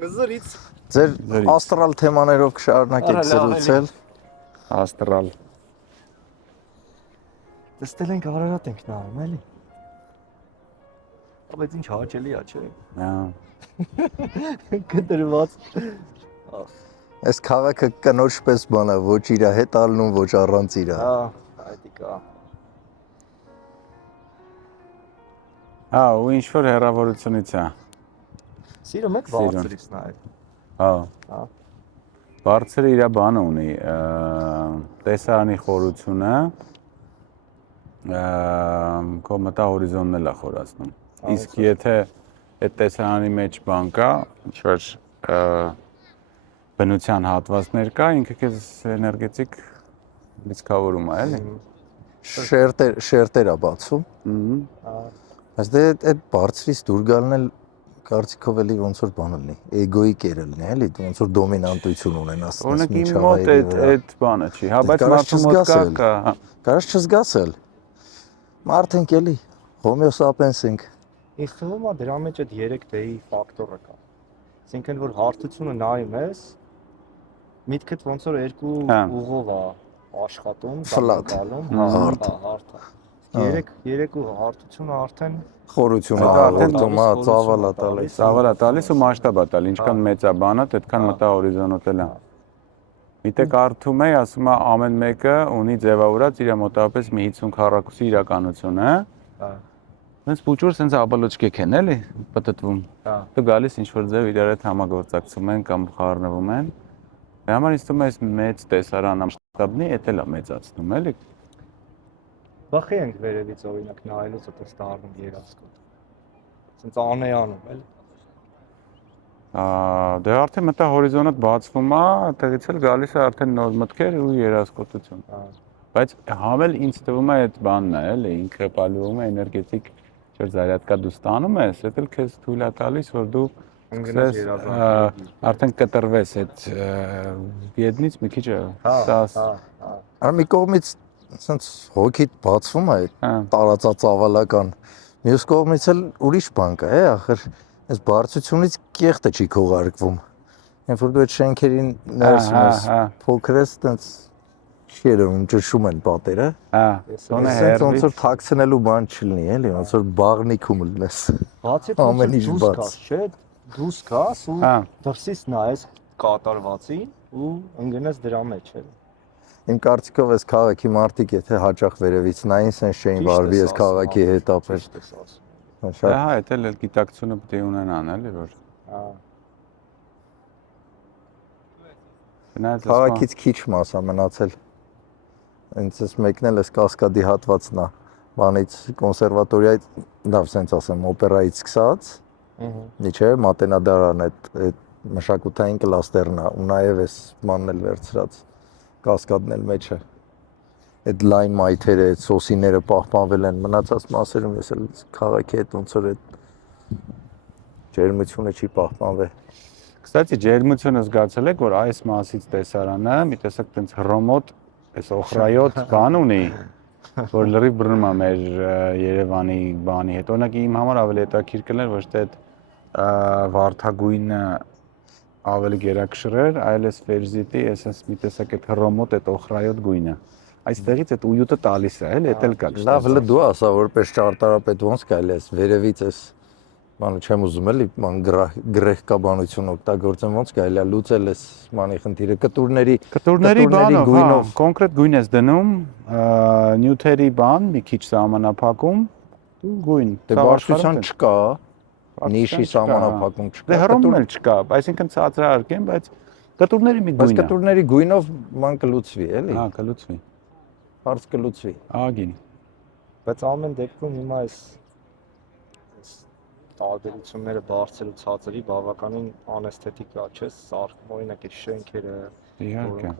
Զրից։ Ձեր աստրալ թեմաներով կշարունակեք զրուցել։ Աստրալ։ Տեսել ենք Արարատ ենք նայում, էլի։ Բայց ինչ հաճելի է, չէ։ Հա։ Կտրված։ Այս քաղաքը կնոջ պես բան է, ոչ իր հետ ալնում, ոչ առանց իր։ Հա, այդիկա։ Հա, ու ինչ որ հեռավորությունից է։ Սիրում եք բարձրից նայել։ Հա։ Հա։ Բարձրը իր բանը ունի, տեսարանի խորությունը, քո մտահորիզոնն էլ է խորացնում։ Իսկ եթե այդ տեսարանի մեջ բան կա, ինչ որ բնության հատվածներ կա, ինքը քեզ էներգետիկ լիցքավորում է, էլի։ Շերտեր է բացում։ Հա։ Բայց դե այդ բարձրից դուր գալն էլ կարծիքով էլի ոնց որ բան լինի, էգոյի կերելն է, էլի, ոնց որ դոմինանտություն ունենաս։ Օրինակ իմ մոտ այդ բանը չի, հա, բայց մարդու մոտ կա։ Կարաս չզգացել։ Մարդ ենք էլի, Homo sapiens ենք։ Ինձ թվում է դրա մեջ այդ 3D-ի ֆակտորը կա։ Այսինքն որ հարթությունը նայում ես, միտքդ ոնց որ երկու ուղով է աշխատում, գալում, հարթ։ Երեք ու հարթությունը արդեն խորությունը հաղորդում է, ծավալ է տալիս։ Ծավալ է տալիս ու մասշտաբ է տալիս, ինչքան մեծ է բանը, այդքան մտահորիզոնոտ է։ Միտեք արթում է, ասում է ամեն մեկը ունի ձևավորած իր մոտավորապես մի 50 քառակուսի իրականություն, հա։ Հենց փուճուր sense աբալոչկեք են, էլի, պատտվում։ Դու գալիս ինչ որ ձև իրար հետ համագործակցում են կամ խառնվում են։ Դրա համար ինձ թվում է այս մեծ տեսարանը մասշտաբնի, էդ էլ է մեծացնում, էլի։ Բախի ենք վերևից օրինակ նայելուց այդպես դառնում երազկոտ։ Սենց անեանում, էլի։ Դե արդեն մտահորիզոնդ բացվում է, այդտեղից էլ գալիս է արդեն նոր մտքեր ու երազկոտություն։ Բայց համել ինձ թվում է այդ բանն է, էլի, ինքը պալվում է էներգետիկ չոր զարյատկա դու ստանում ես, դա էլ քեզ թույլ է տալիս, որ դու արդեն կտրվես այդ յետնից մի քիչ սաս։ Արա մի կողմից սենց հոգիդ բացվում է տարածածավալական, մյուս կողմից էլ ուրիշ բան կա, ախր այս բարձրությունից կեղտը չի քողարկվում։ Երբ որ դու այդ շենքերին ներսում ես, փոքր ես, տենց շերում ճշում են պատերը։ Հա, սենց ոնց որ թաքցնելու բան չլինի, էլի, ոնց որ բաղնիքում լինես։ Բացի ամեն ինչ բաց, չէ՞, դուրս գաս ու դրսից նայես կատարվածին ու ընկնես դրա մեջ, էլի։ Իմ կարծիքով այս քաղաքի մարդիկ եթե հաճախ վերևից նային, սենց չէին վարվի այս քաղաքի հետ ապրել։ Հա, այդ էլ գիտակցությունը պետք է ունենան, էլի, որ։ Քաղաքից քիչ մաս է մնացել։ Ինձ մեկն էլ էս Կասկադի հատվածն է, բանից կոնսերվատորիայից, լավ սենց ասեմ, օպերայից սկսած, միջև մատենադարան այդ մշակութային կլաստերն է, ու նաև էս բանն էլ վերցրած, Կասկադն էլ մեջ է։ Այդ լայն մայթերը, այդ սոսիները պահպանվել են, մնացած մասերում ես էլ քաղաքի հետ ոնց որ այդ ջերմությունը չի պահպանվել։ Կստացի ջերմությունը զգացել եք, որ այս մասից տեսարանը մի տեսակ տենց հռոմոտ, այս օխրայոտ բան ունի, որ լրիվ բռնում է մեր Երևանի բանի հետ։ Օրինակ իմ համար ավելի հետաքրքիր կլիներ ոչ թե այդ վարդագույնը ավելի գերակշռեր, այլ էս ֆերզիտի, էս մի տեսակ այդ հռոմոտ, այդ օխրայոտ գույնը։ Այստեղից այդ ույուտը տալիս է, էլի, էդ էլ կա։ Լավ, հələ դու ասա, որպես ճարտարապետ ոնց կարելի է վերևից էս բանը չեմ ուզում էլի, ման գրեհկաբանություն օգտագործեմ, ոնց կարելի է լուծել էս մանի խնդիրը, կտուրների գույնով, կոնկրետ գույն ես դնում, նյութերի բան, մի քիչ սահմանափակում, ու գույն։ Դե բարձրության չկա, նիշի սահմանափակում չկա։ Դե հռոմն էլ չկա, այսինքն ցածրահարկ են, բայց կտուրների մի գույն է։ Բայց կտուրների գույնով ման կլուծվի, էլի։ Հա, կլուծվի։ Հարց կլուծվի։ Ագին։ Բայց ամեն դեպքում հիմա այս տարբերությունները բարձր ու ցածրի բավականին անեսթետիկ է, չէ՞, սարքում օրինակ այդ շենքերը, իհարկե։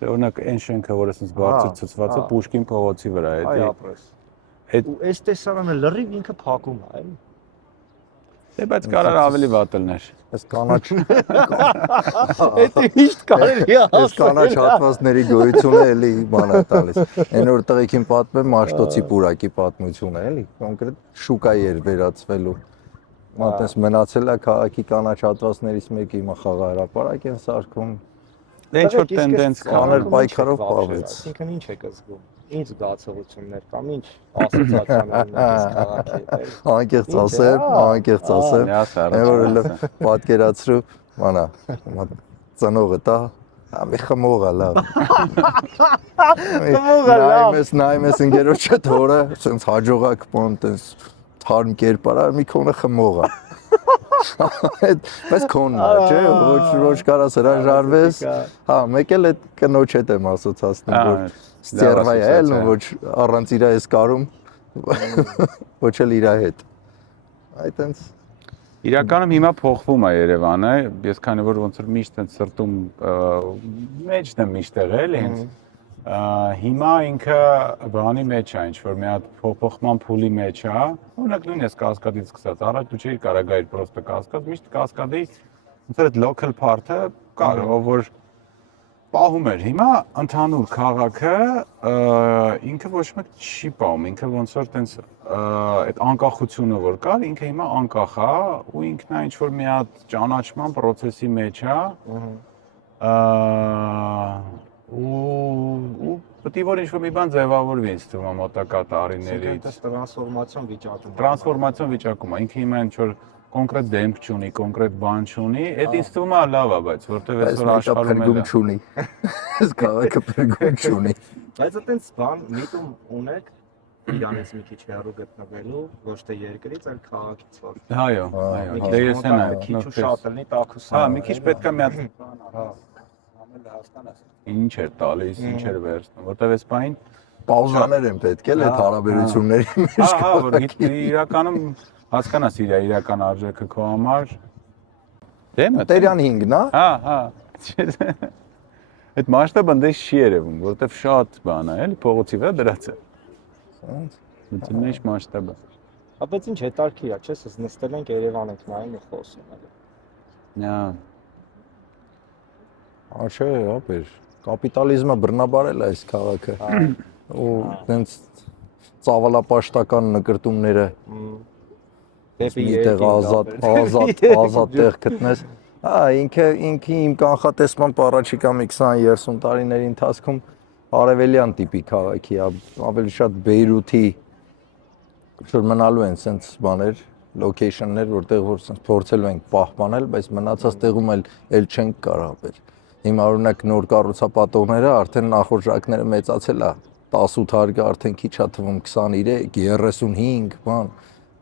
Դե օրինակ այն շենքը, որը ասես բարձր ցուցված է Պուշկին փողոցի վրա է, այ ապրես։ Ու այս տեսարանը լրիվ ինքը փակում է, էլի։ Դե բայց կարար ավելի վատ լիներ։ Այս կանաչ Էդ միշտ կարելի է ասել։ Այս կանաչ հատվածների գոյությունը էլի բան է տալիս։ Այն որ տղեկին պատմեմ Մաշտոցի պուրակի պատմությունը, էլի, կոնկրետ շուկայի էր վերածվելու։ Մատես մնացել է քաղաքի կանաչ հատվածներից մեկի հիմա խաղահրապարակ են սարքում։ Ինչ որ տենդենս կա։ Կաներ պայքարով պավեց։ Այսինքն ինչ եք զգում։ Ինչ զգացողություններ կամ ինչ ասոցիացիաներ ունեք այս քաղաքի հետ։ Անկեղծ ասեմ, այն որ պատկերացրու, մանա, ծնողը տա, ամի խմողա լավ։ Խմողա լավ։ Նայում ես ընկերոջը թորը, ասենց հաջողակ բան, տես թարմ կերպարա, մի քոնը խմողա։ Բայց քոնն է, չէ, ոչ կարաս հրաժարվես։ Հա, մեկ էլ այդ կնոջ հետ եմ ասոցացնում, որ ստերվա է, էլ ոչ առանց իրա ես կարում, ոչ էլ իրա հետ։ Այդտենց Իրականում հիմա փոխվում է Երևանը, ես քանի որ ոնց որ միշտ են սրտում մեջն եմ միշտեղ էլի ինձ։ Հիմա ինքը բանի մեջ է, ինչ որ մի հատ փոփոխման փուլի մեջ է, օրինակ նույնիսկ Կասկադից սկսած, առաջ դու չէի կարող գայր պրոստը Կասկադ, միշտ Կասկադի ոնց որ այդ local part-ը կար, ով որ պահում էր։ Հիմա ընդհանուր քաղաքը ինքը ոչ մեկ չի պահում, ինքը ոնց որ տենց այդ անկախությունը որ կար, ինքը հիմա անկախ է ու ինքն է ինչ որ մի հատ ճանաչման process-ի մեջ է։ Ու պետք է որ ինչ-որ մի բան ձևավորվի ինձ թվում է մոտակա տարիներից։ Այս տրանսֆորմացիոն վիճակում։ Տրանսֆորմացիոն վիճակում է, ինքը հիմա ինչ որ կոնկրետ դեմք չունի, կոնկրետ բան չունի, այդ ինձ թվում է լավ է, բայց որտեվ այսօր աշխարհում էլ չունի։ Այս քաղաքը փրկում չունի։ Բայց այտենց բան միտում ունեք իրանից մի քիչ հեռու գտնվելու, ոչ թե երկրից, այլ քաղաքից որ։ Այո, դե ես են այո, քիչ ու շատ լինի տաքուս։ Հա, մի քիչ պետք է մի հատ հա հասկանաս։ Ինչ էր տալիս, ինչ էր վերցնում, որտեվ այս բանին պաուզաներ են պետք էլ այդ հարաբերությունների մեջ։ Հա, որ իրականում հասկանաս իր իրական արժեքը քո համար։ Դե Տերյան 5-ն, հա։ Հա։ Այդ մասշտաբը դες չի երևում, որտեվ շատ բան է, էլի փողոցի վրա դրած է։ Դա ինչ մասշտաբ է։ Հա, բայց ինչ հետարքի է, չէ՞, ես նստել ենք Երևան ենք նայում ու խոսում էլի։ Հա։ Չէ, ապեր, կապիտալիզմը բռնաբարել է այս քաղաքը։ Ու տենց ծավալապաշտական նկրտումները դեպի տեղ ազատ տեղ գտնես։ Հա, ինքը իմ կանխատեսմամբ առաջիկա մի 20-30 տարիների ընթացքում արևելյան տիպի քաղաքի, ավելի շատ Բեյրութի որ մնալու են սենց բաներ, location-ներ, որտեղ որ սենց փորձելու ենք պահպանել, բայց մնացած տեղում էլ չենք կարող։ Հիմա օրինակ նոր կառուցապատողները արդեն նախորժակները մեծացել է, 18 հարկը արդեն քիչ է թվում 23, 35, բան։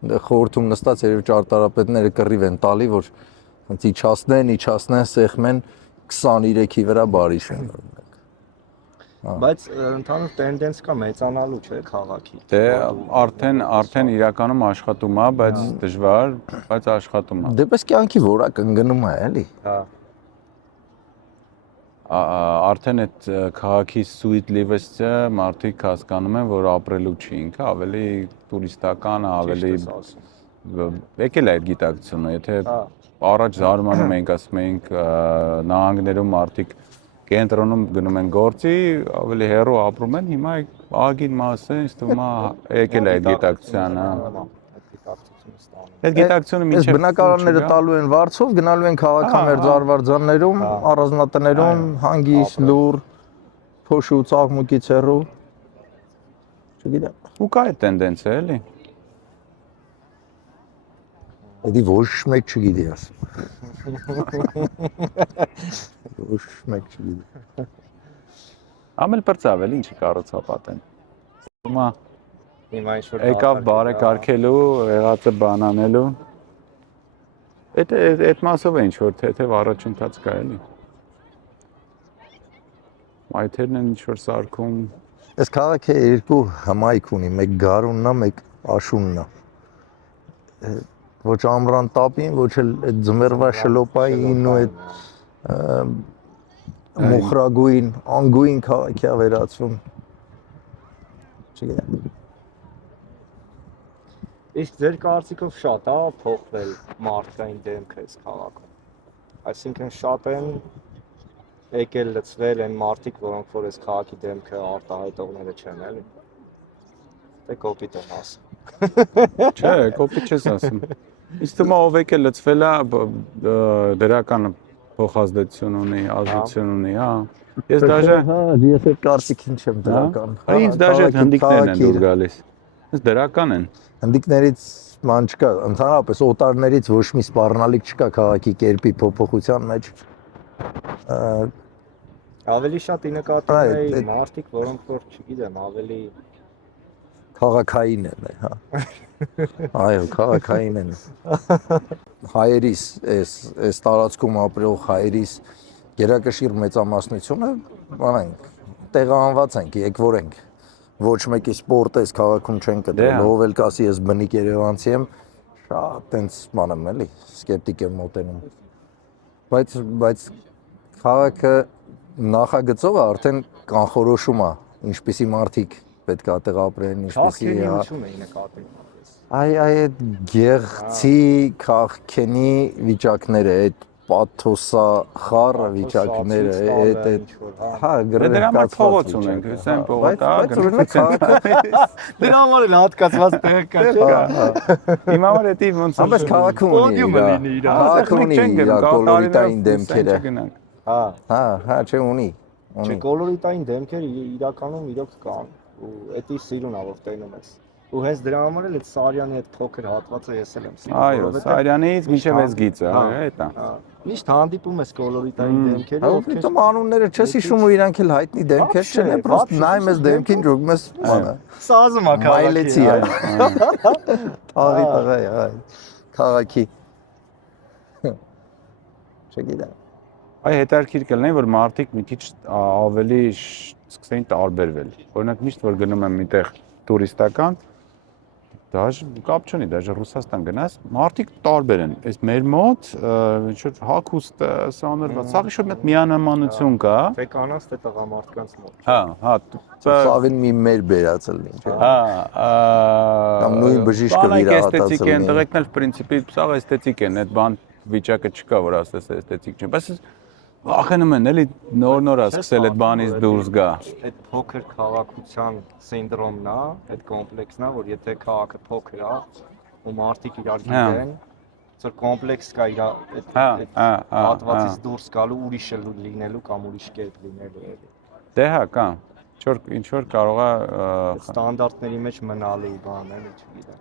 Այնտեղ խորհրդում նստած երբ ճարտարապետները կռիվ են տալի, որ ոնց իջացնեն, սեղմեն 23-ի վրա բարիշ են օրինակ։ Բայց ընդհանուր տենդենս կա մեծանալու, չէ՞, քաղաքի։ Դե արդեն իրականում աշխատում է, բայց դժվար, բայց աշխատում է։ Դե պես կյանքի որակ ընկնում է, էլի։ Հա։ Արդեն այդ քաղաքի sweet life-ը մարդիկ հասկանում են, որ ապրելու չի ինքը, ավելի տուրիստական, ավելի եկել է այդ գիտակցությունը, եթե առաջ զարմանում ենք, ասում ենք նահանգներում մարդիկ կենտրոնում գնում են գործի, ավելի հեռու ապրում են, հիմա ագին մասը ինձ թվում է եկել է այդ գիտակցությանը։ Այդ գիտակցությունը մինչև բնակարանները տալու են վարձով, գնալու են քաղաքամերձ արվարձաններում, առանձնատներում, հանգիստ, լուր, փոշու, ծաղմուկից հեռու։ Չգիտեմ։ Ու կա այդ տենդենսը, էլի։ Էդի ոչ մեկ չգիտի ասում։ Ոչ մեկ չգիտի։ Ամել պրծավ էլի ինչի կառուցապատեն։ Հիմա ինչ-որ եկավ բարեկարգելու, եղածը բանանելու։ Այդ մասով է ինչ-որ թեթև առաջընթաց կա էլի։ Մայթերն են ինչ-որ սարքում։ Այս քաղաքը երկու հմայք ունի, մեկ գարունն է, մեկ աշունն է։ Ոչ ամռան տապին, ոչ էլ այդ ձմեռվա շլոպային ու այդ մոխրագույն, անգույն քաղաքի է վերածվում։ Չգիտեմ։ Իսկ ձեր կարծիքով շատ է փոխվել մարդկային դեմքը այս քաղաքում։ Այսինքն շատ են եկել լծվել են մարդիկ, որոնք որ այս քաղաքի դեմքը արտահայտողները չեն, էլի։ Դե կոպիտ եմ ասում։ Չէ, կոպիտ չես ասում։ Իսկ թվում է ով եկել լծվել է դրական փոխազդեցություն ունի, ազդեցություն ունի, հա։ Ես դաժե ես այդ կարծիքին չեմ դրական։ Ինձ դաժե հնդիկներն են դուր գալիս։ Ես դրական են։ Հնդիկներից ման չկա, ընդհանրապես օտարներից ոչ մի սպառնալիք չկա քաղաքի կերպի փոփոխության մեջ։ Ավելի շատ նկատում էի մարդիկ, որոնք որ չգիտեմ, ավելի քաղաքային են, հա։ Այո, քաղաքային են։ Հայերիս, այս տարածքում ապրող հայերիս գերակշիռ մեծամասնությունը, բանանք, տեղահանված ենք, եկվոր ենք։ Ոչ մեկի սպորտ էս քաղաքում չեն կտրել, ով էլ կասի ես բնիկ Երևանցի եմ, շատ տենց բան եմ էլի, սկեպտիկ եմ մոտենում։ Բայց քաղաքը նախագծողը արդեն կանխորոշում է, ինչպիսի մարդիկ պետք է այդտեղ ապրեն, ինչպիսի քաղաքենիություն էի նկատում։ այդ գեղցի քաղքենի վիճակները, այդ պաթոսախառը վիճակները, հա, դրա համար փողոց ունենք, հեսան փողոց, դրա համար էլ հատկացված տեղ կա, չէ՞։ Իմ համար է դի ոնց ամենից քաղաքը ունի, քաղաքը ունի կոլորիտային դեմքերը։ Հա, չէ ունի։ Չէ, կոլորիտային դեմքերը իրականում իրոք կան, ու էդի սիրուն ա որ տենում ես։ Ու հենց դրա համար էլ այդ Սարյանի այդ փոքր հատվածը ես էլ եմ սիրում։ Այո, Սարյանից մինչև այս գիծը, այդ է։ Միշտ հանդիպում ես կոլորիտային դեմքերը, ովքեր դու անունները չես հիշում ու իրանք էլ հայտնի դեմքեր չեն, պրոստ նայում ես դեմքին ջոգում ես բանը։ Սազում ա քաղաքի։ Թաղի տղա է, քաղաքի։ Չգիտեմ։ Այ հետաքրքիր կլինի որ մարդիկ մի քիչ ավելի սկսեն տարբերվել։ Օրինակ միշտ որ գնում եմ միտեղ տուրիստական դաժե կապ չունի, դաժե Ռուսաստան գնաս, մարդիկ տարբեր են։ Այս մեր մոտ ինչ որ հագուստը, սանրված, սաղ ինչ-որ մի միանմանություն կա։ Վեկանաս թե տղամարդկանց մոտ։ Հա, Սավին մի մեր բերածել ինչ։ Հա, կամ նույն բժիշկը վիրահատացել։ Էսթետիկ են, տղեկն էլ պրինցիպի սաղ էսթետիկ են, այդ բան վիճակը չկա որ ասես էսթետիկ չէ, բայց վախենում են էլի նոր ասկսել այդ բանից դուրս գա։ Այդ փոքր քաղաքության սինդրոմն է, այդ կոմպլեքսն է, որ եթե քաղաքը փոքր է, ու մարդիկ իրար գիտեն, ծոր կոմպլեքս կա իր այդ հատվածից դուրս գալու ուրիշ լինելու կամ ուրիշ կերպ լինելու էլի։ Դե հա, կա։ Ինչ որ կարող է ստանդարտների մեջ մնալու բան էլի, չգիտեմ։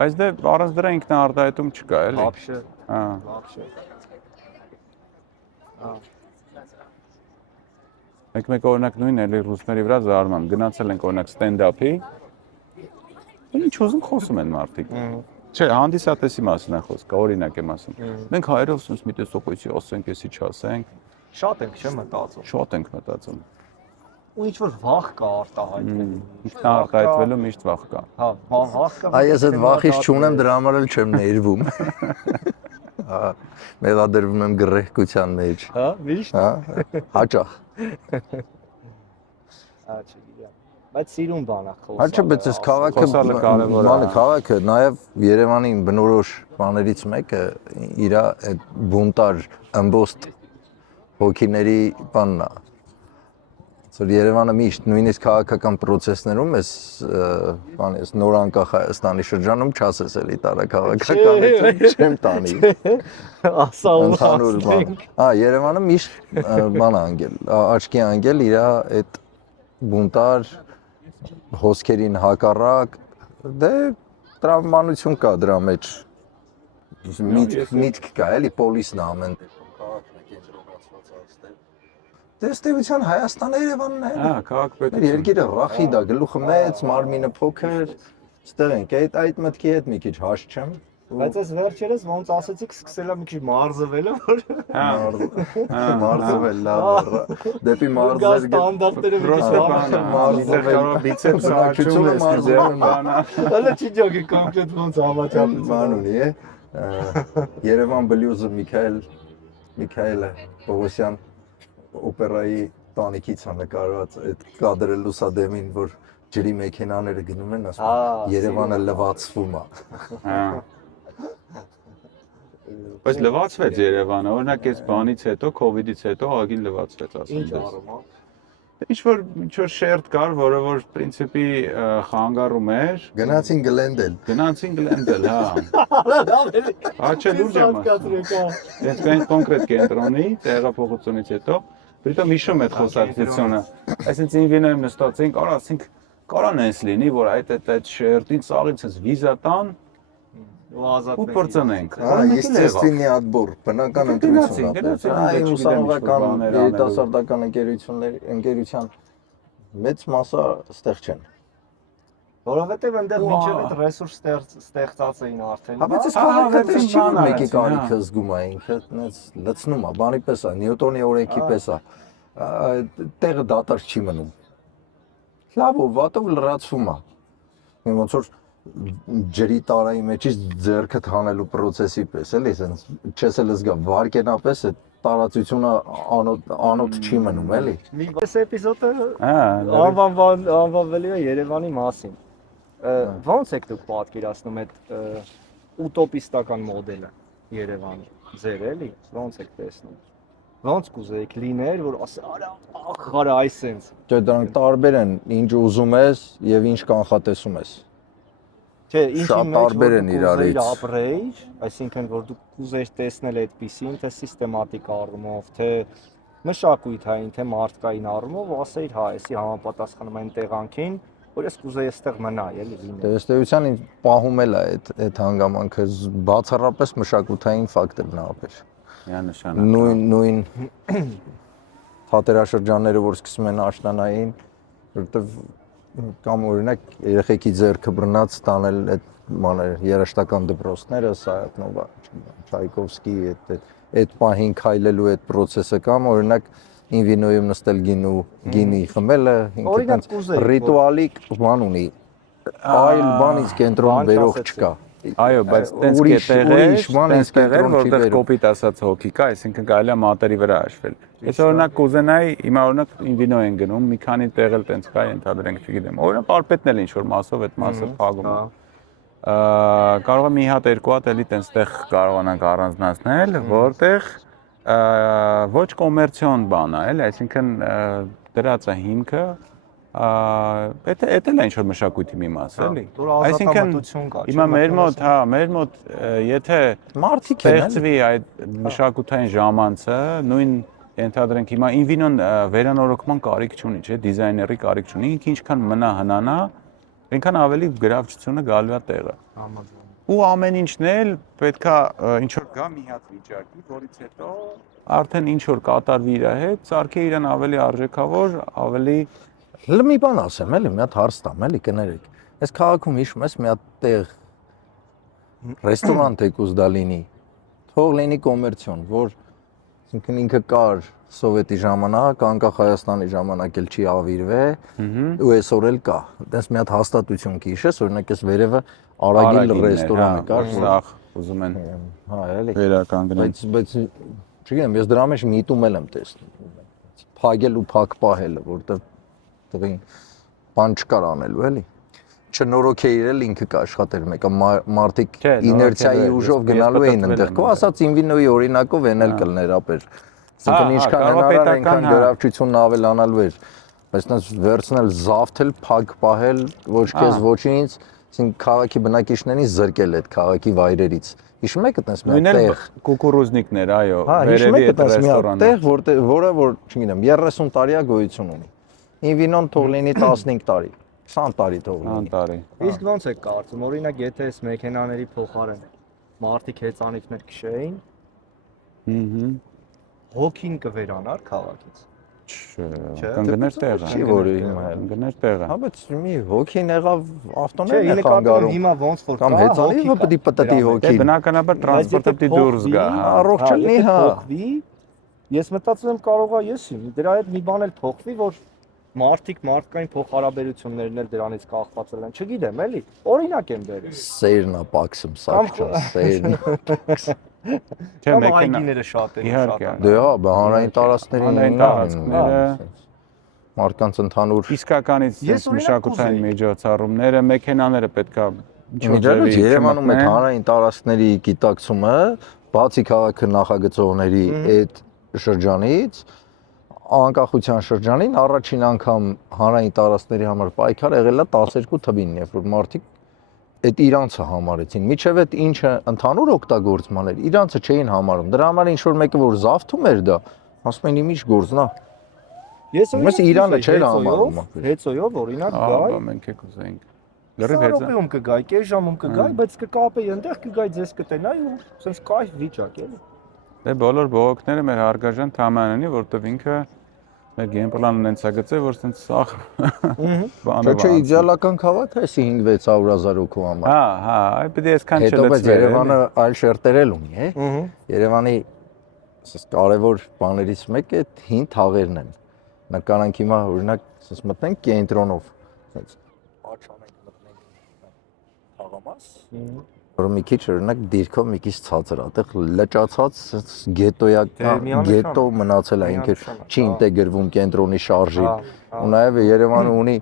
Բայց դե առանց դրա ինքնաարտահայտում չկա, էլի։ Вообще, вообще։ Մեկ օրինակ նույնն էլի ռուսների վրա զարմանում, գնացել ենք օրինակ ստենդափի, ինչ ուզում խոսում են մարդիկ։ Չէ, հանդիսատեսի մասին է խոսքը, օրինակ եմ ասում։ Մենք հայերով ասում մի տեսողույցի ասենք, էսի չասենք։ Շատ ենք չէ մտածում։ Շատ ենք մտածում։ Ու ինչ որ վախ կա արտահայտվելու։ Արտահայտվելու միշտ վախ կա։ Հա, վախ կա։ Այ ես այդ վախից չունեմ, դրա համար էլ չեմ ներվում։ Մեղադրվում եմ գռեհկության մեջ։ Հա, միշտ։ Հա, հաճախ։ Հա, չգիտեմ։ Բայց սիրուն բան է խոսալը։ Հա, չէ, բայց այս քաղաքը քաղաքը նաև Երևանի բնորոշ բաներից մեկը իր այդ բունտար ըմբոստ հոգիների բանն է։ Որ Երևանը միշտ նույնիսկ քաղաքական process-ներում էս բան էս նոր անկախ Հայաստանի շրջանում չասես էլի տարաքաղաքականություն չեմ տանի։ Ընդհանուր բան։ Հա, Երևանը միշտ բան անգել, աչքի անգել իր այդ բունտար հոսքերին հակառակ, դե տրավմանություն կա դրա մեջ։ Միտք կա էլի պոլիսն ամեն Դեստեվության Հայաստանը Երևանն է։ Հա, քաղաք-պետություն։ Մեր երկիրը ռախիդ է, գլուխը մեծ, մարմինը փոքր։ Ստեղ ենք, այդ մտքի հետ մի քիչ հաշ չեմ։ Բայց այս վերջերս ոնց ասեցիք, սկսել է մի քիչ մարզվել, որ մարզվել լավ բառը։ Դեպի մարզել ստանդարտները մի քիչ մարզվել բիցեպս աճում է մարզվում բանա։ Հələ չի ջոգի կոնկրետ ոնց համաչափ բան ունի է։ Երևան բլյուզը Միքայել Պողոսյան օպերայի տանիքից է նկարված այդ կադրը լուսադեմին, որ ջրի մեքենաները գնում են, ասում Երևանը լվացվում է։ Բայց լվացվեց Երևանը, օրինակ այս բանից հետո, COVID-ից հետո ագին լվացվեց, ասում Ինչ առումով։ ինչ-որ շերտ կար, որը որ պրինցիպի խանգարում էր։ Գնացին գլենդել, հա։ Աչե լուրջ եմ ասում։ Ես կային կոնկրետ կենտրոնի տեղափոխությունից հետո, պրիտոմ հիշում այդ խոսակցությունը։ Այսինքն ինձ վինոյում նստածին, կարան էս լինի, որ այդ շերտին ծաղից էս վիզա տան ու փորձենք։ Естественный отбор, բնական ընտրություն է։ Այ ուսանողական երիտասարդական ընկերության մեծ մասը ստեղ չեն։ Որովհետև այնտեղ մինչև այդ ռեսուրս ստեղծած էին արդեն։ Հա բայց այս քաղաքը չի մեկի կարիքը զգում է ինքը, այնց լցնում է, բանի պես է, Նյուտոնի օրենքի պես է։ Տեղը դատարկ չի մնում։ Լավ ու վատով լրացվում է։ Ոնց որ ջրի տարայի մեջից ձեռքդ հանելու process-ի պես, էլի, ասենց չես էլ զգա վարկենապես այդ տարածությունը անոտ չի մնում, էլի։ Այս էպիզոդը անվանվելի է Երևանի մասին։ Ոնց եք դուք պատկերացնում այդ ուտոպիստական մոդելը Երևանի, ձեր էլի, ոնց եք տեսնում։ Ոնց կուզեիք լիներ, որ ասա, արա այսենց։ Չէ, դրանք տարբեր են, ինչ ուզում ես եւ ինչ կանխատեսում ես։ Չէ, ինչի մեջ որ դու իրարից ապրեիր, այսինքն որ դու կուզեիր տեսնել այդպիսին, թե սիստեմատիկ առումով, թե մշակութային, թե մարդկային առումով, ու ասեիր, հա, էսի համապատասխանում այն տեղանքին, որ ես կուզեի այստեղ մնալ, էլի լինել։ Դե ըստեյության ինձ պահում էլ է այդ հանգամանքը բացառապես մշակութային ֆակտորն է ապեր։ Միանշանակ։ Նույն թատերաշրջանները, որ սկսում են աշնանային, որովհետև կամ օրինակ երեխեքի ձեռքը բռնած տանել այդ երաշտական դպրոցները, Սայաթնովա, Չայկովսկի այդ պահին քայլելու այդ process-ը կամ օրինակ ինվինոյում նստել գինի խմելը ինքնին ռիտուալի բան ունի, այլ բանից կենտրոն վերող չկա։ Այո, բայց տենց կետեր, որտեղ կոպիտ ասած հոգի կա, այսինքն կարելի է մատերի վրա հաշվել։ Ես օրինակ կուզենայի, հիմա օրինակ ինվինո են գնում, մի քանի տեղ էլ տենց կա, ենթադրենք, չգիտեմ։ Օրինակ պարպետն էլ ինչ-որ մասով այդ մասը փակում է։ Կարող է մի հատ երկու հատ էլի տենց տեղ կարողանանք առանձնացնել, որտեղ ոչ կոմերցիոն բան է, էլի, այսինքն դրած է հիմքը Էդ էլ է ինչ-որ մշակույթի մի մաս, էլի։ Այսինքն, հիմա մեր մոտ, եթե ստեղծվի այդ մշակութային ժամանցը, նույն ենթադրենք հիմա ինվինոն վերանորոգման կարիք չունի, չէ, դիզայների կարիք չունի, ինքը ինչքան մնա հնանա, այնքան ավելի գրավչությունը գալու է տեղը։ Ու ամեն ինչն էլ պետքա ինչ-որ գա մի հատ վիճակի, որից հետո արդեն ինչ-որ կատարվի իր հետ, սարքի իրան ավելի արժեքավոր, ավելի Մի բան ասեմ, էլի, մի հատ հարց տամ, էլի, կներեք։ Այս քաղաքում հիշում ես մի հատ տեղ ռեստորանտ եկուս դա լինի, թող լինի կոմերցիոն, որ ինքը կար սովետի ժամանակ, անկախ Հայաստանի ժամանակ էլ չի ավիրվե, ու այսօր էլ կա։ Դες մի հատ հաստատություն կհիշես, օրինակ այս վերևը Արագիլ ռեստորանը կար, սախ ուզում են։ Հա, էլի։ Վերականգնել։ Բայց չգիտեմ, ես դրա մեջ միտում եմ տեսնում։ Փագել ու փակ պահելը, որտեղ տղին բան չկար անելու, էլի։ Չնորոքեիր էլ ինքը կաշխատեր մեկը, մարդիկ իներցիայի ուժով գնալու էին այնտեղ։ Քո ասած ինվինոյի օրինակով են էլ կլներ ապեր։ Այսինքն ինչքան հնարավոր այնքան գրավչությունն ավելանալու էր։ Բայց նա վերցնել, զավթել, փակ պահել, ոչ քեզ ոչինչ, այսինքն քաղաքի բնակիչներին զրկել այդ քաղաքի վայրերից։ Հիշում եք այդպես մի տեղ կուկուրուզնիկներ, այո, վերևի այդ ռեստորանը։ Տեղ, որը որ, չգիտեմ, 30 տարի է գոյություն ունի։ Ինվինոն թող լինի 15 տարի, 20 տարի թող լինի։ 20 տարի։ Իսկ ոնց է կարծում, օրինակ եթե այս մեքենաների փոխարեն մարդիկ հեծանիվներ քշեին, հոգին կվերանար քաղաքից։ Չէ, կընկներ տեղը։ Չի որ հիմա կընկներ տեղը։ Հա, բայց մի հոգին եղավ ավտոներն է խանգարում։ Հիմա ոնց որ կամ հեծանիվը պետք է պատտի հոգին։ Բնականաբար տրանսպորտը պետք է դուրս գա, առողջ լինի, հա։ Ես մտածում եմ կարող է եսի, դրա հետ մի բան էլ փոխվի, որ մարդիկ մարդկային փոխհարաբերություններն էլ դրանից կախված են, չգիտեմ, էլի։ Օրինակ եմ բերել։ Սերն է պակսում, սակչա, սերն։ Չէ, մեքենաները շատ են, շատ են։ Դե հա, հանրային տարածքները մարդկանց ընդհանուր իսկականից մշակութային միջոցառումները, մեքենաները պետքա Միջակայքում Երևանում այդ հանրային տարածքների գիտակցումը, բացի քաղաքը նախագծողների այդ շրջանից անկախության շրջանին առաջին անգամ հանրային տարածքների համար պայքար եղել է 12 թվականին, երբ որ մարդիկ այդ իրանցը համարեցին։ Միջև այդ ինչը ընդհանուր օգտագործման էր, իրանցը չէին համարում։ Դրա համար ինչ որ մեկը որ զավթում էր դա, ասում են իմիջ գործնա։ Ես Իրանը չէր համարում։ Հեծոյով օրինակ գայ։ Մենք եք ուզենք։ Լրիվ հեծա։ Սարոպեում կգայ, կես ժամում կգայ, բայց կկապեի այնտեղ կգայ ձեզ կտենայի ու sense կայֆ վիճակ էլի։ Դե բոլոր բողոքները մեր հարգաժան Թամանյանի, որտեվ ինքը մեր գեյմպլանը հենց է գծել, որ sense սախ բանը։ Չէ, իդեալական քաղաք է 5-600,000 հոգու համար։ Հա, այ պետք է այսքան չլցվի։ Հետո բայց Երևանը այլ շերտեր էլ ունի, է։ Երևանի կարևոր բաներից մեկը հին թաղերն են։ Նկարանք հիմա օրինակ sense մտնենք կենտրոնով, sense աչ անենք մտնենք թաղամաս, որ մի քիչ օրինակ դիրքով մի քիչ ցածր է, այդտեղ լճացած գետոյական գետո մնացել է ինքը չի ինտեգրվում կենտրոնի շարժին։ Ու նաև Երևանը ունի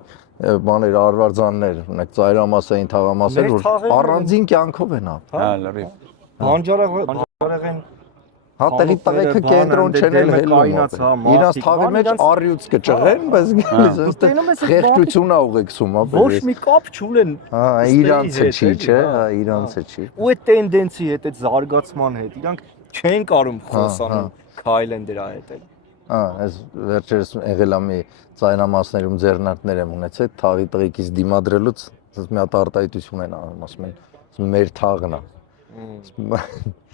բաներ արվարձաններ, օրինակ ծայրամասային թաղամասեր, որ առանձին կյանքով են ապրում։ Հա, լրիվ։ Բանջարեղեն Հա տեղի տղեկը կենտրոն չեն էլ հելնում։ Իրանց թաղի մեջ առյուծ կճղեն, բայց խեղճություն է ուղեկցում, ապա։ Ոչ մի կապ չունեն։ Հա, իրանցը չի, չէ, հա, իրանցը չի։ Ու այդ տենդենսի հետ, այդ զարգացման հետ, իրանք չեն կարում խոսանալ քայլեն դրա հետ էլ։ Հա, այս վերջերս եղել է մի ծայրամասներում ձեռնարկներ եմ ունեցել, թաղի տղեկից դիմադրելուց, ասես մի հատ արտահայտություն են անում, ասում են մեր թաղն է։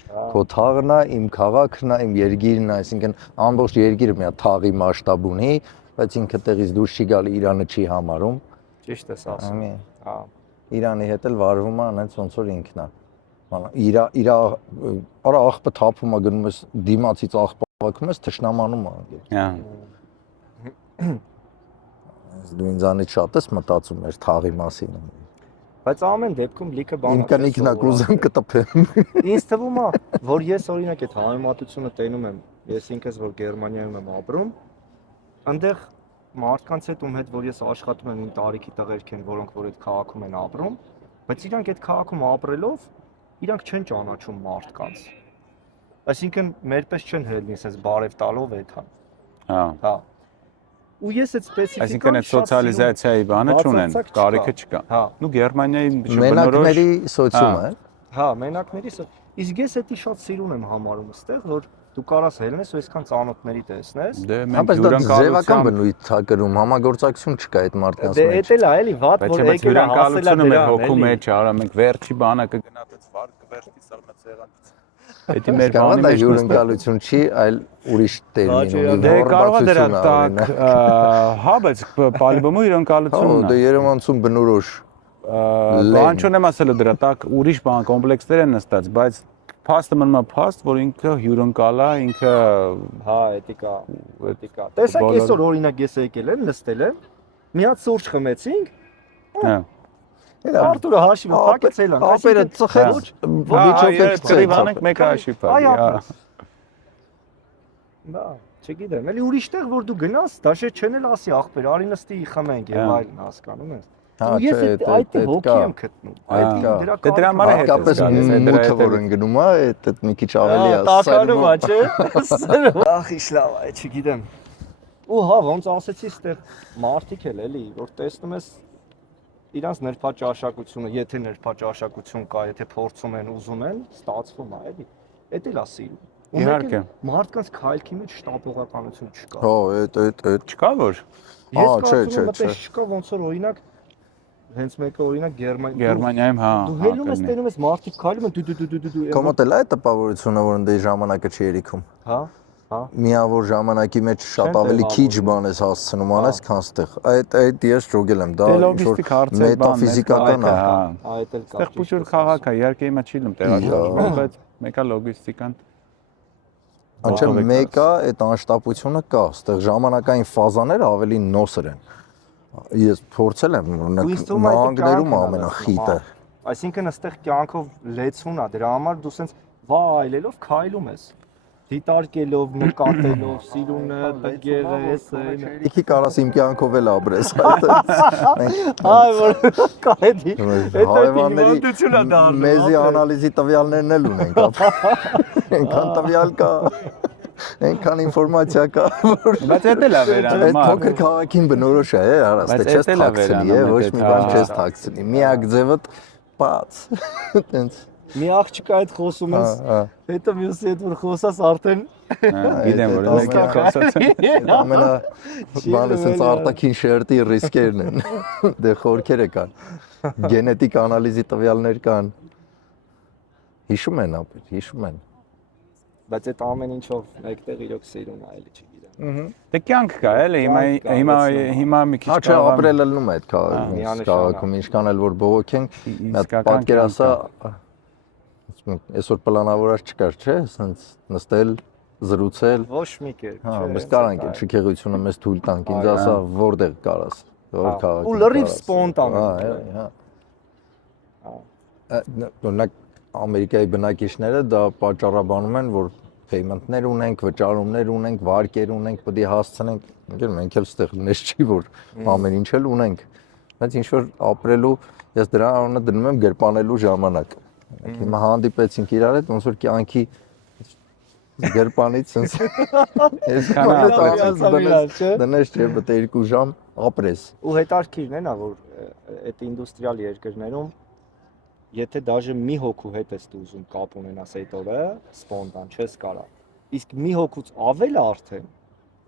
Քո թաղն է, իմ քաղաքն է, իմ երկիրն է, այսինքն ամբողջ երկիրը մի հատ թաղի մասշտաբ ունի, բայց ինքը տեղից դուրս չի գալի, Իրանը չի համարում։ Ճիշտ ես ասում։ Հա։ Իրանի հետ էլ վարվում է այնց ոնց որ ինքն է։ Իրա արա աղբը թափում է գնում ես դիմացից աղբակում ես թշնամանում է։ Հա։ Դու ինձանից շատ ես մտածում մեր թաղի մասին։ Բայց ամեն դեպքում լիքը բան Իմ կնիկն է կուզեմ կտպեմ։ Ինձ թվում է, որ ես օրինակ այդ համեմատությունը տենում եմ, ես ինքս որ Գերմանիայում եմ ապրում, այնտեղ մարդկանց հետ ում հետ որ ես աշխատում եմ իմ տարիքի տղերք են, որոնք որ այդ քաղաքում են ապրում, բայց իրանք այդ քաղաքում ապրելով իրանք չեն ճանաչում մարդկանց։ Այսինքն մերպես չեն հելնի, ասես բարև տալով էթա։ Հա։ Հա։ Ու ես այդ սպეციფიკան այսինքն այդ սոցիալիզացիայի բանը չունեն, կարիքը չկա։ Հա։ Նու Գերմանիայի մենակների սոցիումը, հա, մենակների իսկ ես էդի շատ սիրուն եմ համարում այստեղ, որ դու կարաս հելնես ու այսքան ծանոթների տեսնես։ Դե մենք հյուրընկալության բնույթ է կրում, համագործակցություն չկա այդ մարդկանց մեջ։ Դե էդ էլ է, էլի, վատ որ եկել է հասել է մեր հոգու մեջ, արա մենք վերջի բանը կգնացած վար կվերցի սալմացեղանից։ Դա մեր բանի մեջ հյուրընկալություն չի, այլ ուրիշ տերմին ունի։ Դե կարող է դրա տակ, հա, բայց պալիբոմը հյուրընկալությունն է։ Դե Երևանցուն բնորոշ բան չունեմ ասել դրա տակ ուրիշ բան կոմպլեքսներ են նստած, բայց փաստը մնում է փաստ, որ ինքը հյուրընկալ է, ինքը հա, էտիկա։ Տեսեք այսօր օրինակ ես եկել եմ, նստել եմ, մի հատ սուրճ խմեցինք։ Հա։ Արտուրը հաշիվը փակեցել են։ Ապերը ծխեց, վիճով եք անենք մեկ հաշիվ փակի։ Դա, չգիտեմ, էլի ուրիշտեղ որ դու գնաս, դաշե չեն էլ ասի աղբեր, արի նստի խմենք եւ այլն, հասկանում ես։ Ու ես այդ հոգի եմ գտնում։ Այդ դրա դրա համար է հատկապես մութը որ ընկնում է, այդ մի քիչ ավելի է տականում է, չէ։ Ախ, իշլավ է, չգիտեմ։ Ու հա, ոնց ասեցի, ստեղ մարդիկ էլ էլի, որ տեսնում ես իրանց ներփաճաշակությունը, եթե ներփաճաշակություն կա, եթե փորձում են, ուզում են, ստացվում է, էլի։ Էդ էլ է սիրում։ Իհարկե։ Մարդկանց քայլքի մեջ շտապողականություն չկա։ Հո, այդ չկա որ։ Ես կարծում եմ, այդպես չկա, ոնց որ օրինակ հենց մեկը օրինակ Գերմանիայում, հա։ Դու հելնում ես, տենում ես մարդիկ քայլում են դու։ Կոմոդ էլ է տպավորությունը, որ ընդ ժամանակը չի երիքում։ Հա։ Հա։ Միավոր ժամանակի մեջ շատ ավելի քիչ բան ես հասցնում անես, քան ստեղ։ Այդ ես ճոգել եմ, դա ինչ-որ մետաֆիզիկական է։ Այդ էլ կա։ Ստեղ փոքր քաղաք է, իհարկե հիմա չի լում տեղաշարժվում, բայց մեկա լոգիստիկան։ Անչափ մեկա այդ անշտապությունը կա, ստեղ ժամանակային ֆազաները ավելի նոսր են։ Ես փորձել եմ օրինակ նահանգներում ամենախիտը։ Այսինքն այստեղ կյանքով լեցուն է, դրա համար դու սենց վայելելով քայլում ես։ Դիտարկելով, նկատելով, սիրունը, տգեղես, Իքի կարաս իմ կյանքով էլ ապրես, այ որ կա էդի, մեզի անալիզի տվյալներն էլ ունենք, այնքան տվյալ կա, Այնքան ինֆորմացիա կա, որ Բայց դա էլ է վերանում։ այդ փոքր քաղաքին բնորոշ է, արաստ, չես թաքցնի, ոչ մի բան չես թաքցնի։ Միակ ձևը բաց։ Տենց մի աղջիկա այդ խոսում ես, հետո մյուսի հետ որ խոսաս արդեն գիտեմ որ դա խոսած է։ ամենա բանը sense արտաքին շերտի ռիսկերն են։ Դե խորքերը կան։ Գենետիկ անալիզի տվյալներ կան։ Հիշում են ապեր, հիշում են։ Բայց այդ ամեն ինչով մեկտեղ իրոք սիրուն է, էլի չգիտեմ։ Դե կյանք կա, էլի հիմա մի քիչ Չէ, ապրել լնում է այդ քաղաքում, ինչքան էլ որ բողոք են, պատկերասա այսօր պլանավորած չկար, չէ, ասենց նստել, զրուցել։ Ոչ մի կերպ, չէ։ Բայց կարանք այդ շքեղությունը մեզ թույլ տանք, ինձ ասա որտեղ կարաս, որ քաղաք։ Ու լրիվ սպոնտան։ Օրինակ Ամերիկայի բնակիչները դա պատճառաբանում են, որ payment-ներ ունենք, վճարումներ ունենք, վարկեր ունենք, պետք է հասցնենք, ինքն մենք էլ ստեղ նես չի որ ամեն ինչ էլ ունենք, բայց ինչ որ ապրելու ես դրա անունը դնում եմ գրպանելու ժամանակ։ Հիմա հանդիպեցինք իրար հետ, ոնց որ կյանքի գրպանից sense դնես չէ, պետք է 2 ժամ ապրես։ Ու հետարքիրն է նա որ այդ ինդուստրիալ երկրներում եթե դաժե մի հոգու հետ ես դու ուզում կապ ունենաս այդ օրը, սպոնտան չես կարա։ Իսկ մի հոգուց ավել արդեն,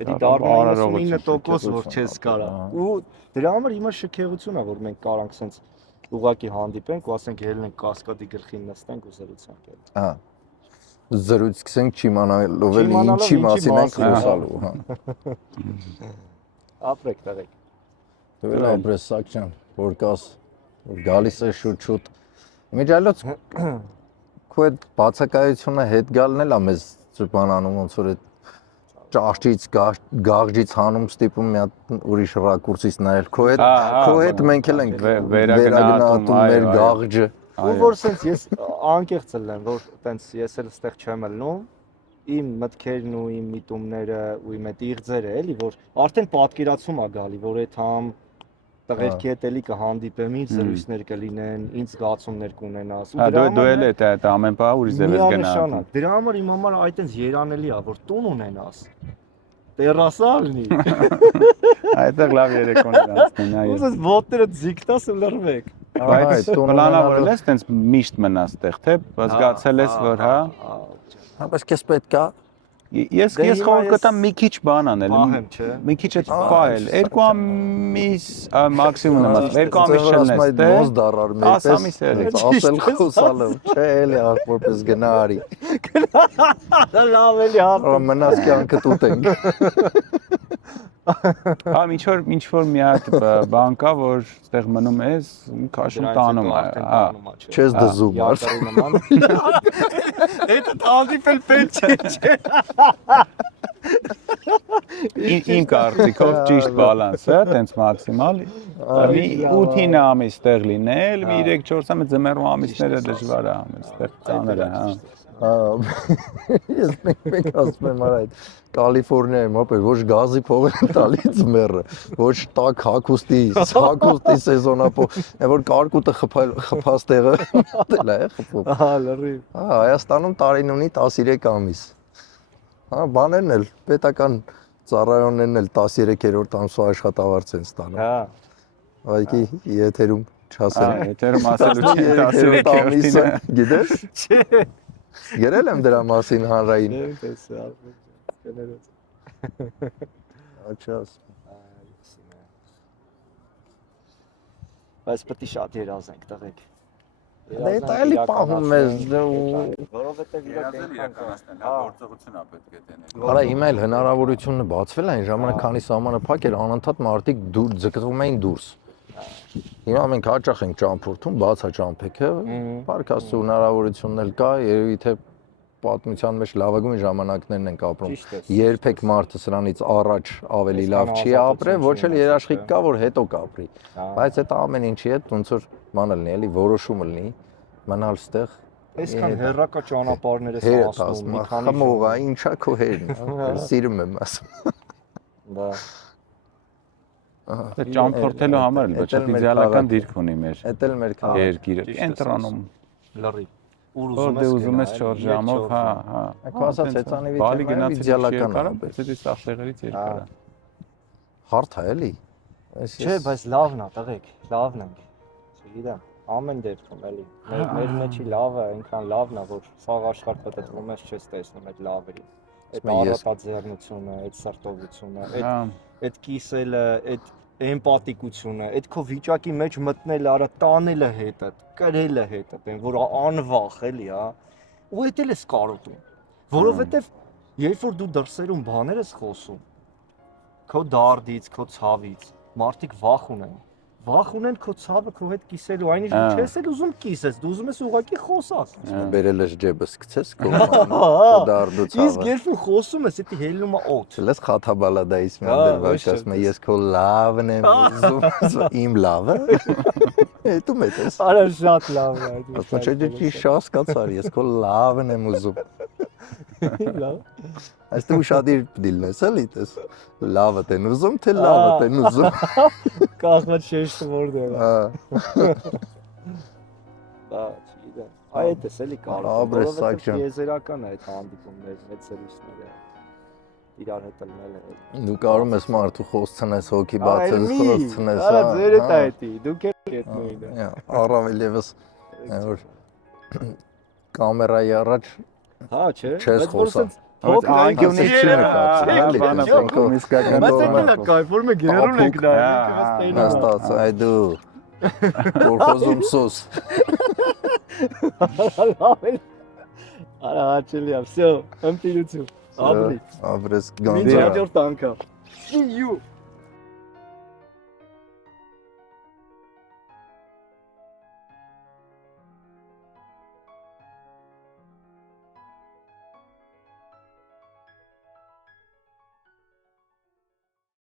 դա դառնում է 99% որ չես կարա։ Ու դրա համար հիմա շքեղություն է որ մենք կարանք sense ուղակի հանդիպենք ու ասենք ելնենք կասկադի գլխին նստենք ու զրուցենք էլ։ Ահա։ Զրույց սկսենք չիմանալով էլ ինչի մասին ենք խոսալու, հա։ Ապրեք տղեկ։ Դու էլ ապրես Սակչյան, որ կաս, որ գալիս է շուտ-շուտ։ Իմիջիալոց քո այդ բացակայությունը հետ գալն էլ է մեզ բանանում ոնց որ այդ ճաշճից գաղջից հանում ստիպում մի հատ ուրիշ ռակուրսից նայել քո հետ մենք էլ ենք վերագնահատում մեր գաղջը ու որ sense ես անկեղծ եմ որ տենց ես էլ ստեղ չեմ ելնում իմ մտքերն ու իմ միտումները ու իմ այդ իղձերը էլի որ արդեն պատկերացում է գալի որ այդ համ տղերքի հետ էլի կհանդիպեմ, ինձ զրույցներ կլինեն, ինձ զգացումներ կունենաս։ Դու էլ այդ ամեն բան ուրիշ ձևս գնա։ Դրա համար իմ համար այդտենց երանելի է, որ տուն ունենաս։ Տերասա լինի։ Այդտեղ լավ երեկոներ անցնեն, այո։ Ոնց ոտները ձիգտաս ու լրվեք։ Բայց պլանավորել ես տենց միշտ մնաս տեղ, թե զգացել ես որ հա։ Հա, բայց քեզ պետք է Ես խոր կտամ մի քիչ բան անել, մի քիչ այդ պահել, 2 ամիս մաքսիմում եմ ասում, 2 ամիս չլնես, դե 10 ամիս էլ ասել խոսալով, չէ էլի որպես գնա արի։ Լավ էլի հարթ։ Մնաս կյանքդ ուտենք։ Հա, ինչ որ մի հատ բան կա, որ այդտեղ մնում ես, քաշում տանում է, հա։ Չես դզում, Այդ հանդիպել պետք չէ։ Իմ կարծիքով ճիշտ բալանսը, տենց մաքսիմալ 8-9 ամիս տեղ լինել, մի 3-4 ամիս ձմեռու ամիսները դժվար է, այստեղ ծանր է, հա։ Ես մեկ ասում եմ այդ Կալիֆոռնիայում ապեր ոչ գազի փող են տալի ձմեռը, ոչ տաք հագուստի սեզոնապո, որ կարկուտը խփած տեղը դել է խփում։ Ահա, լրիվ։ Հա, Հայաստանում տարին ունի 13 ամիս։ Հա, բաներն էլ պետական ծառայողներն էլ 13-րդ ամսվա աշխատավարձ են ստանում։ Հա։ Ուղղակի եթերում չասեմ։ Եթերում ասելու չի 13-րդ ամիսը, գիտես։ Չէ։ Գրել եմ դրա մասին հանրային։ Աչաս։ Բայց պետք է շատ երազենք տղեկ։ Դե դա էլի պահում ես, որովհետև իրականացնել, հա, գործողությունա պետք է տենեն։ Արա հիմա էլ հնարավորությունը բացվել է այն ժամանակ, քանի սահմանը փակ էր, անընդհատ մարդիկ ձգտվում էին դուրս։ Հիմա մենք հաճախ ենք ճամփորդում, բաց է ճամփեքը, պարկաստու հնարավորությունն էլ կա, երևի թե պատմության մեջ լավագույն ժամանակներն ենք ապրում։ Երբեք մարդը սրանից առաջ ավելի լավ չի ապրել, ոչ էլ երաշխիք կա, որ հետո կապրի։ Բայց այդ ամեն ինչի հետ ոնց որ բան լինի, էլի որոշում լինի, մնալ ստեղ։ Այսքան հերրակա ճանապարհներ ես ասում, մի քանի խմողա, ինչա քո հերն, սիրում եմ ասում։ Դա ճամփորդելու համար էլ ոչ իդեալական դիրք ունի մեր։ Էդ էլ մեր երկիրը։ Կենտրոնում լրի։ ուր Որ դե ուզում ես 4 ժամով, հա, հա։ Եկո ասած հեծանիվի Բալի թեմայով գնացի իդեալական երկար, է։ բայց էլի սաղ տեղերից երկար է։ Հարթ է էլի։ Չէ, բայց լավն է, տղեկ, լավն ենք։ Չգիտեմ, ամեն դեպքում էլի։ Մեր մեջի լավը այնքան լավն է, որ սաղ աշխարհ պատտվում ես չես տեսնում այդ լավերի։ Այդ առատաձեռնությունը, այդ սրտովությունը, այդ կիսելը, այդ էմպաթիկությունը, այդ քո վիճակի մեջ մտնելը, արա տանելը հետդ, կրելը հետդ, այն որ անվախ էլի, հա։ Ու այդ էլ ես կարոտում։ Որովհետև երբ որ դու դրսերում բաներ ես խոսում, քո դարդից, քո ցավից, մարդիկ վախ ունեն քո ցավը քո հետ կիսելու, այնինչ դու չես էլ ուզում կիսես, դու ուզում ես ուղղակի խոսած։ Բերել ես ջեբս գցես քո դարդու ցավը։ Իսկ երբ ու խոսում ես, դա հելնում է օդ։ Չլես խաթաբալադայից մի դերվակ ասում ես քո լավն եմ ուզում, իմ լավը։ Դու մտես։ Արա շատ լավն է այդ։ Ասում չէ դի շաս կացար, ես քո լավն եմ ուզում։ Լավ։ Այստեղ ուշադիր դիլնես էլի տես։ Լավը տեն ուզում, թե լավը տեն ուզում։ Կախված շեշտը որտեղ է։ Դա չգիտեմ։ Այդ էս էլի կարող։ Որովհետեւ եզերական է այդ հանդիպումները, այդ սերուսները։ Իրար հետ լնել։ Դու կարող ես մարդու խոսցնես, հոգի բացես, խոսցնես։ Արա ձեր հետ է դա։ Դուք եք այդ նույնը։ Առավել եւս որ կամերայի առաջ հա, չէ։ Չես խոսա։ Բայց անկյունից չի նկատի, էլի, բանը փոքր իսկական Բայց դա կայֆորում է գերուն եք նայում։ Նստած, այ դու կորխոզում սոս։ Արա հաճելի է, всё, ըմպիրություն։ Ապրի։ Ապրես Մինչ գանդի։ հաջորդ անգամ։ See you.